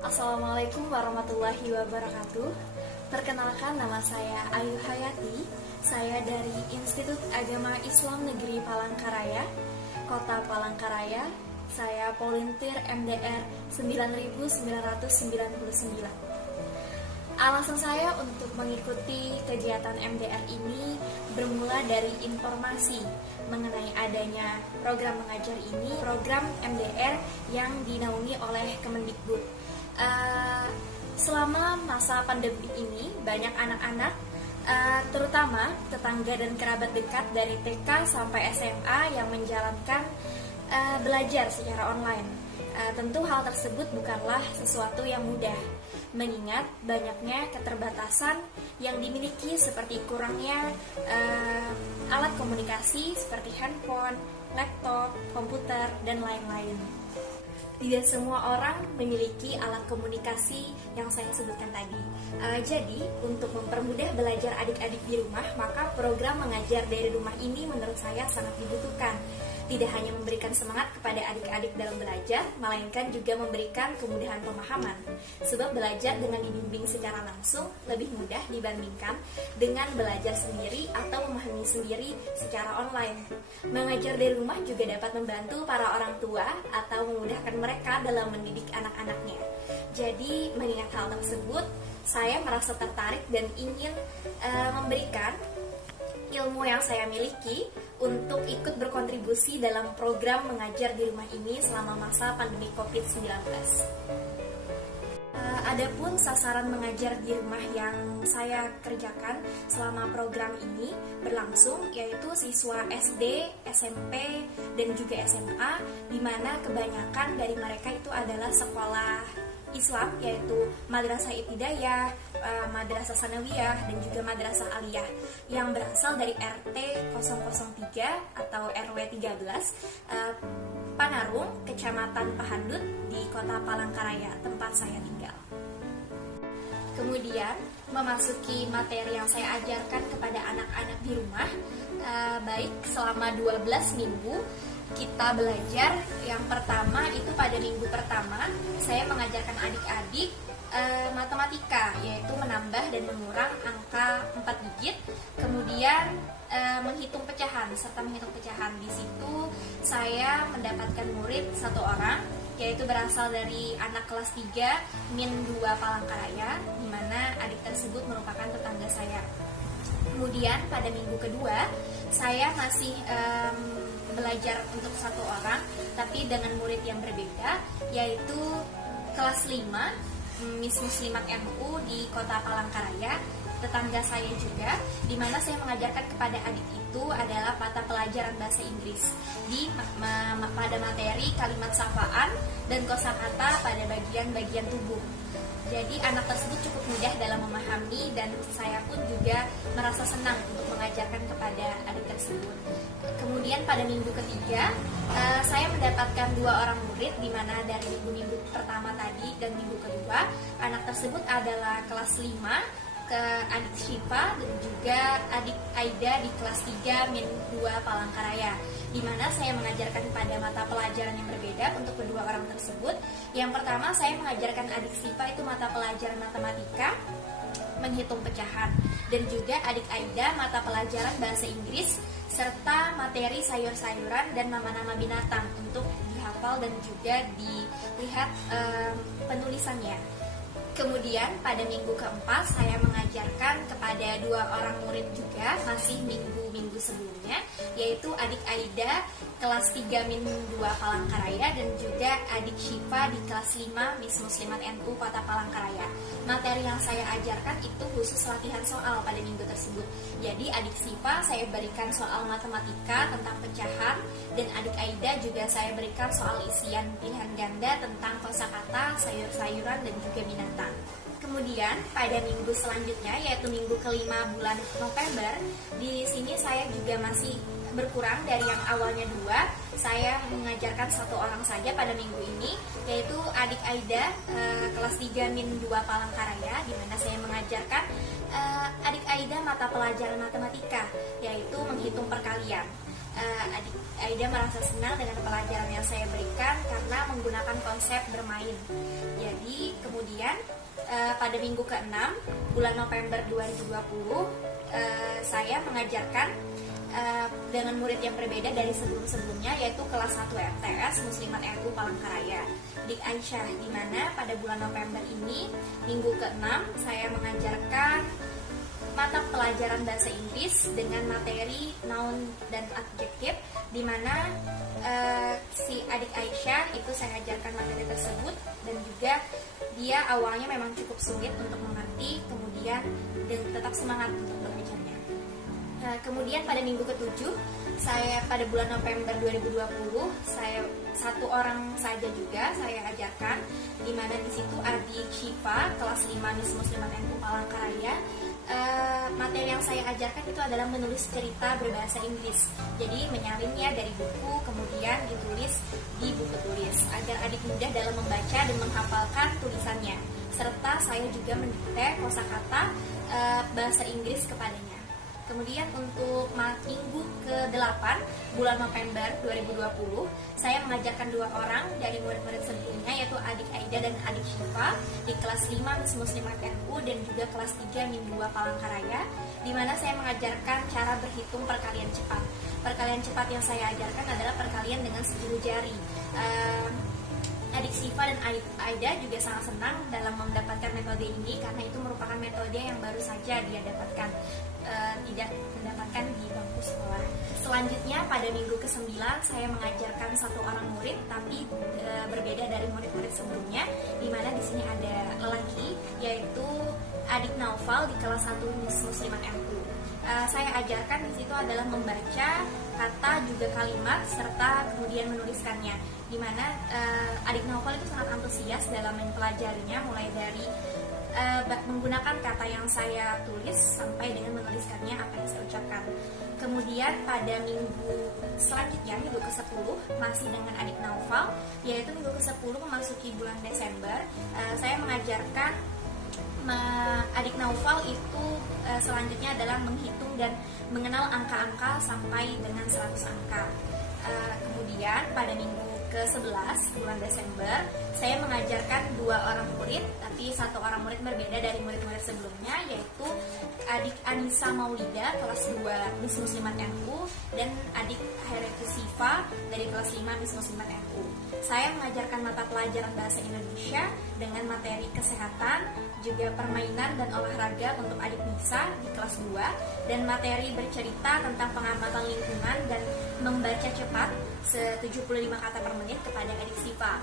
Assalamualaikum warahmatullahi wabarakatuh. Perkenalkan, nama saya Ayu Hayati. Saya dari Institut Agama Islam Negeri Palangkaraya, Kota Palangkaraya. Saya volunteer MDR 9999. Alasan saya untuk mengikuti kegiatan MDR ini bermula dari informasi mengenai adanya program mengajar ini, program MDR yang dinaungi oleh Kemendikbud. Selama masa pandemi ini, banyak anak-anak, terutama tetangga dan kerabat dekat dari TK sampai SMA yang menjalankan belajar secara online. Tentu hal tersebut bukanlah sesuatu yang mudah, mengingat banyaknya keterbatasan yang dimiliki seperti kurangnya alat komunikasi seperti handphone, laptop, komputer, dan lain-lain. Tidak semua orang memiliki alat komunikasi yang saya sebutkan tadi. Jadi, untuk mempermudah belajar adik-adik di rumah, maka program mengajar dari rumah ini menurut saya sangat dibutuhkan. Tidak hanya memberikan semangat kepada adik-adik dalam belajar, melainkan juga memberikan kemudahan pemahaman. Sebab belajar dengan dibimbing secara langsung lebih mudah dibandingkan dengan belajar sendiri atau memahami sendiri secara online. Mengajar dari rumah juga dapat membantu para orang tua atau memudahkan mereka dalam mendidik anak-anaknya. Jadi, mengingat hal tersebut, saya merasa tertarik dan ingin memberikan ilmu yang saya miliki untuk ikut berkontribusi dalam program mengajar di rumah ini selama masa pandemi COVID-19. Adapun sasaran mengajar di rumah yang saya kerjakan selama program ini berlangsung, yaitu siswa SD, SMP, dan juga SMA, di mana kebanyakan dari mereka itu adalah sekolah Islam, yaitu Madrasah Ibtidaiyah, Madrasah Sanawiyah, dan juga Madrasah Aliyah yang berasal dari RT 003 atau RW 13 Panarung, Kecamatan Pahandut di Kota Palangkaraya, tempat saya tinggal. Kemudian memasuki materi yang saya ajarkan kepada anak-anak di rumah, baik selama 12 minggu kita belajar. Yang pertama itu pada minggu pertama saya mengajarkan adik-adik matematika, yaitu menambah dan mengurang angka 4 digit, kemudian menghitung pecahan serta menghitung pecahan. Di situ saya mendapatkan murid 1 orang, yaitu berasal dari anak kelas 3 Min 2 Palangkaraya, di mana adik tersebut merupakan tetangga saya. Kemudian pada minggu kedua saya masih belajar untuk 1 orang, tapi dengan murid yang berbeda, yaitu kelas 5 Miss Muslimat MU di Kota Palangkaraya, tetangga saya juga, di mana saya mengajarkan kepada adik itu adalah mata pelajaran bahasa Inggris pada materi kalimat sapaan dan kosakata pada bagian-bagian tubuh. Jadi anak tersebut cukup mudah dalam memahami, dan saya pun juga merasa senang untuk mengajarkan kepada adik tersebut. Kemudian pada minggu ketiga saya mendapatkan 2 orang murid, di mana dari minggu pertama tadi dan minggu kedua anak tersebut adalah kelas 5 ke adik Syifa dan juga adik Aida di kelas 3 Min 2 Palangkaraya, di mana saya mengajarkan pada mata pelajaran yang berbeda untuk kedua orang tersebut. Yang pertama saya mengajarkan adik Syifa itu mata pelajaran matematika, menghitung pecahan, dan juga adik Aida mata pelajaran bahasa Inggris serta materi sayur-sayuran dan nama-nama binatang untuk dihafal dan juga dilihat penulisannya. Kemudian pada minggu keempat saya mengajarkan kepada 2 orang murid juga, masih minggu-minggu sebelumnya, yaitu adik Aida kelas 3 Min 2 Palangkaraya dan juga adik Syifa di kelas 5 Miss Muslimat NU Kota Palangkaraya. Materi yang saya ajarkan itu khusus latihan soal pada minggu tersebut. Jadi adik Syifa saya berikan soal matematika tentang pecahan, dan adik Aida juga saya berikan soal isian pilihan ganda tentang kosakata, sayur-sayuran, dan juga binatang. Kemudian pada minggu selanjutnya, yaitu minggu kelima bulan November, di sini saya juga masih berkurang dari yang awalnya 2. Saya mengajarkan 1 orang saja pada minggu ini, yaitu adik Aida kelas 3 Min 2 Palangkaraya, di mana saya mengajarkan adik Aida mata pelajaran matematika, yaitu menghitung perkalian. adik Aida merasa senang dengan pelajaran yang saya berikan karena menggunakan konsep bermain. Jadi kemudian pada minggu ke-6 bulan November 2020 saya mengajarkan dengan murid yang berbeda dari sebelum-sebelumnya, yaitu kelas 1 MTS Muslimat NU Palangkaraya, Dik Aisyah, di mana pada bulan November ini minggu ke-6 saya mengajarkan mata pelajaran bahasa Inggris dengan materi noun dan adjektif, di mana si adik Aisyah itu saya ajarkan materi tersebut, dan juga dia awalnya memang cukup sulit untuk mengerti, kemudian tetap semangat untuk belajarnya. Kemudian pada minggu ke-7 saya pada bulan November 2020 saya satu orang saja juga saya ajarkan, di mana di situ adik Syifa kelas 5 Miss Muslimat NU Palangkaraya. Materi yang saya ajarkan itu adalah menulis cerita berbahasa Inggris. Jadi menyalinnya dari buku kemudian ditulis di buku tulis agar adik mudah dalam membaca dan menghafalkan tulisannya. Serta saya juga mendikte kosakata bahasa Inggris kepadanya. Kemudian untuk minggu ke-8 bulan November 2020 saya mengajarkan 2 orang dari murid-murid sebelumnya, yaitu adik Aida dan adik Syifa di kelas 5 Miss Muslimat NU dan juga kelas 3 MIN 2 Palangkaraya, di mana saya mengajarkan cara berhitung perkalian cepat. Perkalian cepat yang saya ajarkan adalah perkalian dengan 10 jari. Adik Syifa dan adik Aida juga sangat senang dalam mendapatkan metode ini karena itu merupakan metode yang baru saja dia dapatkan, tidak mendapatkan di bangku sekolah. Selanjutnya pada minggu ke-9 saya mengajarkan 1 orang murid tapi berbeda dari murid-murid sebelumnya, di mana di sini ada lelaki, yaitu adik Naufal di kelas 1 Miss Muslimat NU. Saya ajarkan di situ adalah membaca kata juga kalimat serta kemudian menuliskannya, di mana adik Naufal itu sangat antusias dalam mempelajarinya, mulai dari menggunakan kata yang saya tulis sampai dengan menuliskannya apa yang saya ucapkan. Kemudian pada minggu selanjutnya, minggu ke-10 masih dengan adik Naufal, yaitu minggu ke-10 memasuki bulan Desember, saya mengajarkan adik Naufal itu selanjutnya adalah menghitung dan mengenal angka-angka sampai dengan 100 angka. Kemudian pada minggu ke-11 bulan Desember saya mengajarkan 2 orang murid, tapi 1 orang murid berbeda dari murid-murid sebelumnya, yaitu adik Anissa Maulida kelas 2 Miss Muslimat NU dan adik Hairatu Sifa dari kelas 5 Miss Muslimat NU. Saya mengajarkan mata pelajaran bahasa Indonesia dengan materi kesehatan, juga permainan dan olahraga untuk adik Nisa di kelas 2, dan materi bercerita tentang pengamatan lingkungan dan membaca cepat 75 kata per menit kepada adik Siva.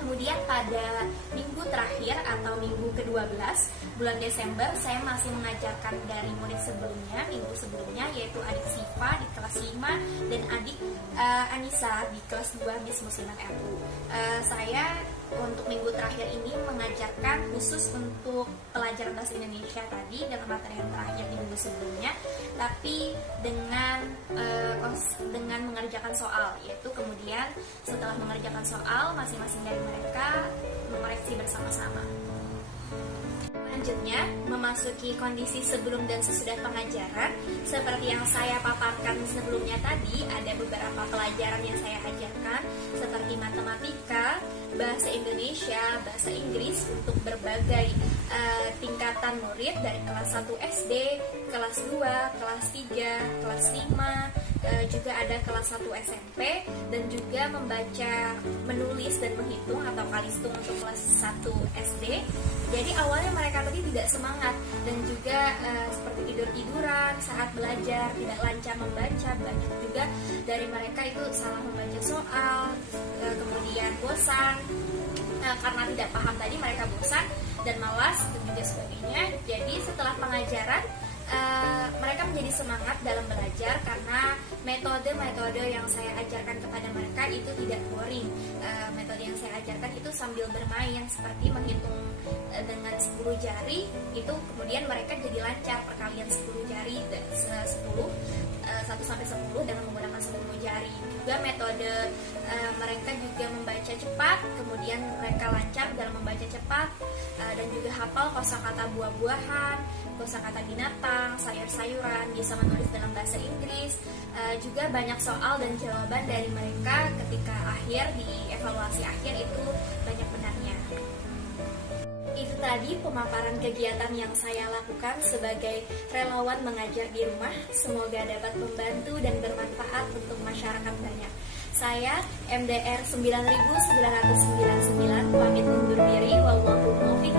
Kemudian pada minggu terakhir atau minggu ke-12 bulan Desember saya masih mengajarkan dari murid sebelumnya, minggu sebelumnya, yaitu adik Siva di kelas 5 dan adik Anissa di kelas 2 Miss Muslimat NU. Saya untuk minggu terakhir ini mengajarkan khusus untuk pelajaran bahasa Indonesia tadi dengan materi yang terakhir di minggu sebelumnya, tapi dengan mengerjakan soal, yaitu kemudian setelah mengerjakan soal masing-masing dari mereka mengoreksi bersama-sama. Selanjutnya, memasuki kondisi sebelum dan sesudah pengajaran. Seperti yang saya paparkan sebelumnya tadi, ada beberapa pelajaran yang saya ajarkan seperti matematika, bahasa Indonesia, bahasa Inggris untuk berbagai tingkatan murid dari kelas 1 SD, kelas 2, kelas 3, kelas 5, juga ada kelas 1 SMP, dan juga membaca, menulis, dan menghitung atau kalistung untuk kelas 1 SD. Jadi awalnya mereka tadi tidak semangat dan juga seperti tidur-tiduran saat belajar, tidak lancar membaca. Banyak juga dari mereka itu salah membaca soal, kemudian bosan karena tidak paham tadi, mereka bosan dan malas dan juga sebagainya. Jadi setelah pengajaran mereka menjadi semangat dalam belajar karena metode-metode yang saya ajarkan kepada mereka itu tidak boring. Metode yang saya ajarkan itu sambil bermain, seperti menghitung dengan 10 jari, itu kemudian mereka jadi lancar perkalian 10 jari, 1 sampai 10 dengan menggunakan 10 jari. Juga metode mereka juga membaca cepat, kemudian mereka mereka lancar dalam membaca cepat dan juga hafal kosakata buah-buahan, kosakata binatang, sayur-sayuran, bisa menulis dalam bahasa Inggris. Juga banyak soal dan jawaban dari mereka ketika akhir di evaluasi akhir itu banyak benarnya. Itu tadi pemaparan kegiatan yang saya lakukan sebagai relawan mengajar di rumah. Semoga dapat membantu dan bermanfaat untuk masyarakat banyak. Saya MDR 9999 pamit undur diri. Wallahu muwaffiq.